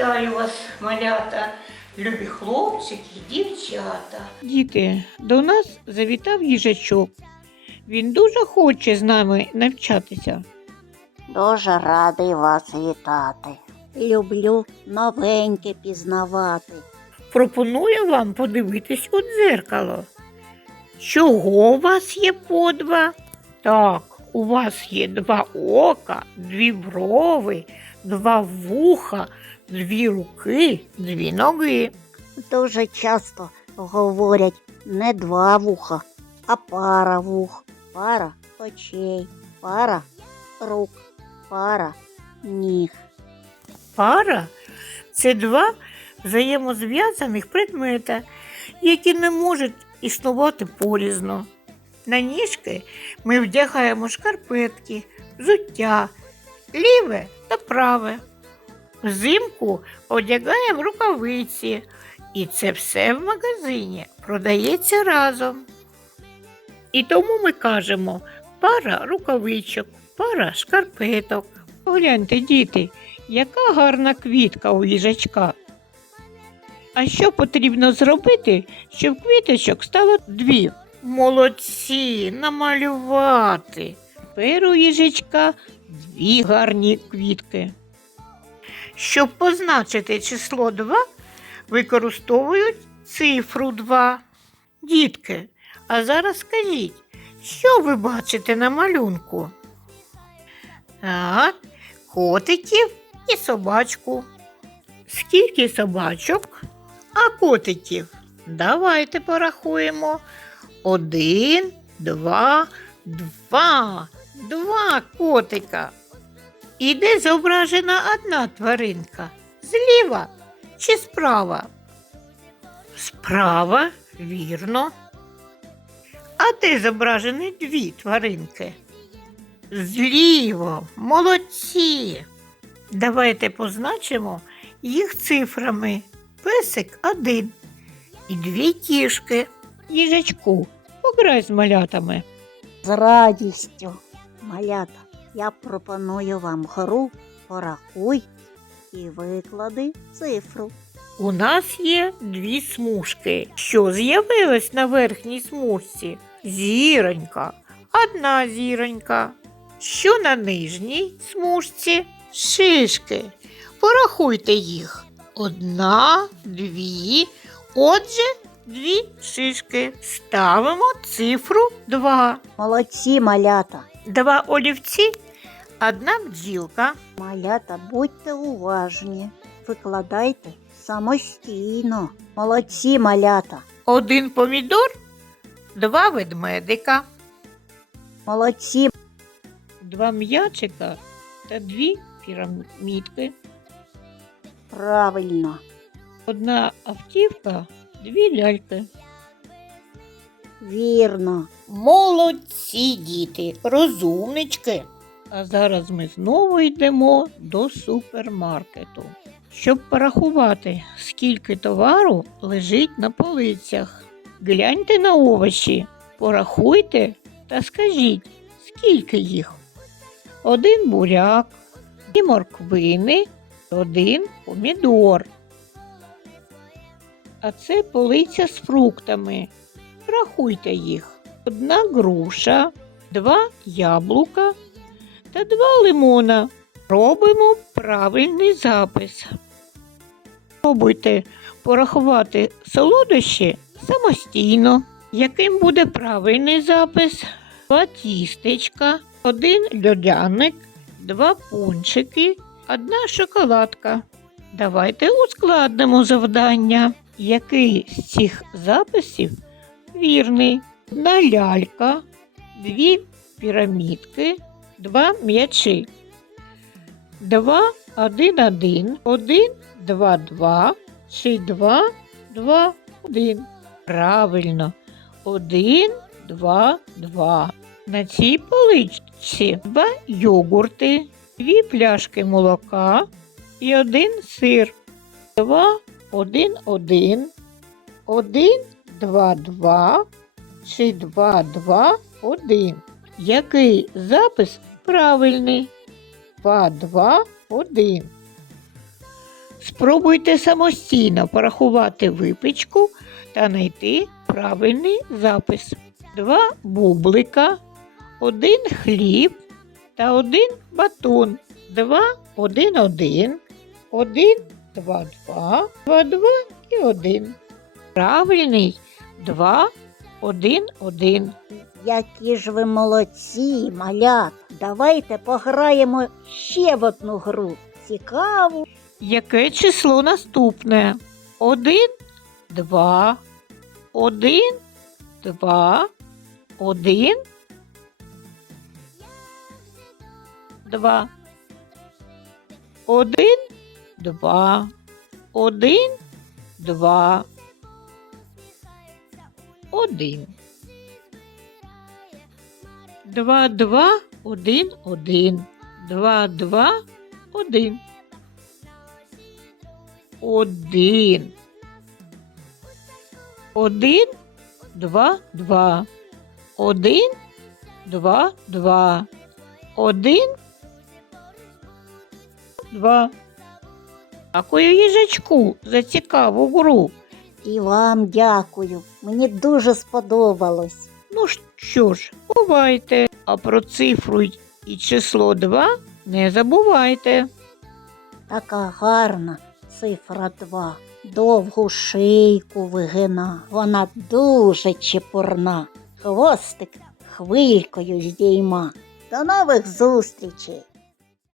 Вітаю вас, малята, любі хлопчики, дівчата. Діти, до нас завітав їжачок. Він дуже хоче з нами навчатися. Дуже радий вас вітати. Люблю новеньке пізнавати. Пропоную вам подивитись у дзеркало. Чого у вас є по два? Так, у вас є два ока, дві брови, два вуха, дві руки, дві ноги. Дуже часто говорять не два вуха, а пара вух, пара очей, пара рук, пара ніг. Пара це два взаємозв'язаних предмета, які не можуть існувати порізно. На ніжки ми вдягаємо шкарпетки, взуття, ліве та праве. Взимку одягаємо рукавиці, і це все в магазині продається разом. І тому ми кажемо пара рукавичок, пара шкарпеток. Погляньте, діти, яка гарна квітка у їжачка. А що потрібно зробити, щоб квіточок стало дві? Молодці, намалювати. Тепер у їжачка дві гарні квітки. Щоб позначити число 2, використовують цифру 2. Дітки, а зараз скажіть, що ви бачите на малюнку? Так, котиків і собачку. Скільки собачок, а котиків? Давайте порахуємо. Один, два, два, два котика. І де зображена одна тваринка? Зліва чи справа? Справа, вірно. А де зображені дві тваринки? Зліво, молодці. Давайте позначимо їх цифрами. Песик один і дві кішки. Їжачку, пограй з малятами. З радістю, малята, я пропоную вам гру порахуй і виклади цифру. У нас є дві смужки. Що з'явилось на верхній смужці? Зіронька, одна зіронька. Що на нижній смужці? Шишки. Порахуйте їх. Одна, дві. Отже, дві шишки. Ставимо цифру 2. Молодці, малята. Два олівці, одна бджілка. Малята, будьте уважні, викладайте самостійно. Молодці, малята. Один помідор, два ведмедика. Молодці, два м'ячика та дві пірамідки, правильно. одна автівка, дві ляльки. Вірно. Молодці діти, розумнички. А зараз ми знову йдемо до супермаркету. Щоб порахувати, скільки товару лежить на полицях. Гляньте на овочі, порахуйте та скажіть, скільки їх. Один буряк, дві морквини, один помідор. А це полиця з фруктами. Рахуйте їх. Одна груша, два яблука та два лимона. Робимо правильний запис. Пробуйте порахувати солодощі самостійно. Яким буде правильний запис? Два тістечка, один льодяник, два пончики, одна шоколадка. Давайте ускладнимо завдання. Який з цих записів вірний? Одна лялька, дві пірамідки, два м'ячі. Два, один, один, один, два, два, чи два, два, один. Правильно. Один, два, два. На цій поличці два йогурти, дві пляшки молока і один сир. Два, один, один, один, два, два, чи два, два, один. Який запис правильний? Два, два, один. Спробуйте самостійно порахувати випічку та знайти правильний запис. Два бублика, один хліб та один батон. Два, один, один, один, два, два, два, два і один. Правильний два, один, один. Які ж ви молодці, малята. Давайте пограємо ще в одну гру. Цікаву. Яке число наступне? Один, два, один, два, один, два. Один, два, один, два, один. Два, два, один, один. Два, два, один. Один. Один, два, два. Один, два, два. Один, два. Дякую їжачку за цікаву гру. І вам дякую. Мені дуже сподобалось. Ну що ж, бувайте, а про цифру і число 2 не забувайте. Така гарна цифра 2. Довгу шийку вигина. Вона дуже чепурна. Хвостик хвилькою здійма. До нових зустрічей!